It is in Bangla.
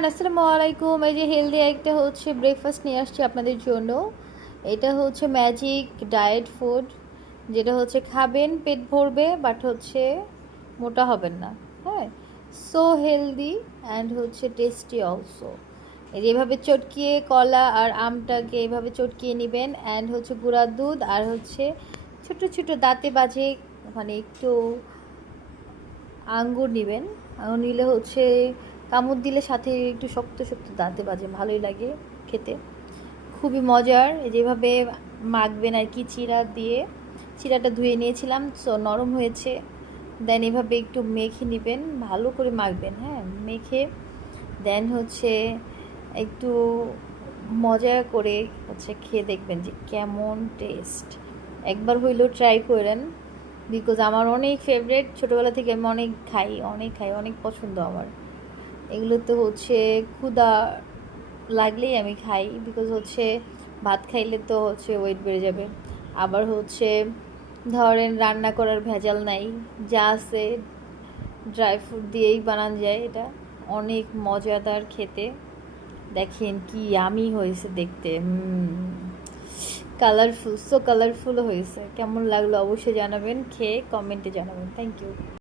এভরিওয়ান, আসসালামু আলাইকুম। এই যে হেলদি একটা হচ্ছে ব্রেকফাস্ট নিয়ে আসছি আপনাদের জন্য। এটা হচ্ছে ম্যাজিক ডায়েট ফুড, যেটা হচ্ছে খাবেন পেট ভরবে, বাট হচ্ছে মোটা হবেন না। হ্যাঁ, সো হেলদি অ্যান্ড হচ্ছে টেস্টি অলসো। এই যে এভাবে চটকিয়ে কলা আর আমটাকে এভাবে চটকিয়ে নেবেন, অ্যান্ড হচ্ছে গুঁড়া দুধ আর হচ্ছে ছোটো ছোটো দাঁতে বাজে মানে একটু আঙ্গুর নেবেন। আঙ্গুর নিলে হচ্ছে কামড় দিলে সাথে একটু শক্ত শক্ত দাঁতে বাজে, ভালোই লাগে খেতে, খুবই মজার। যেভাবে মাখবেন আর কি, চিড়া দিয়ে, চিড়াটা ধুয়ে নিয়েছিলাম, সো নরম হয়েছে। দেন এভাবে একটু মেখে নেবেন, ভালো করে মাখবেন। হ্যাঁ, মেখে দেন হচ্ছে একটু মজা করে হচ্ছে খেয়ে দেখবেন যে কেমন টেস্ট। একবার হইলেও ট্রাই করেন, বিকজ আমার অনেক ফেভারেট। ছোটোবেলা থেকে আমি অনেক খাই, অনেক পছন্দ আমার। এগুলোতে হচ্ছে ক্ষুধা লাগলেই আমি খাই, বিকজ হচ্ছে ভাত খাইলে তো হচ্ছে ওয়েট বেড়ে যাবে। আবার হচ্ছে ধরেন রান্না করার ভেজাল নাই, যা আছে ড্রাই ফ্রুট দিয়েই বানানো যায়। এটা অনেক মজাদার খেতে। দেখেন কি ইয়ামি হয়েছে দেখতে, কালারফুল, সো কালারফুল হয়েছে। কেমন লাগলো অবশ্যই জানাবেন, খেয়ে কমেন্টে জানাবেন। Thank you.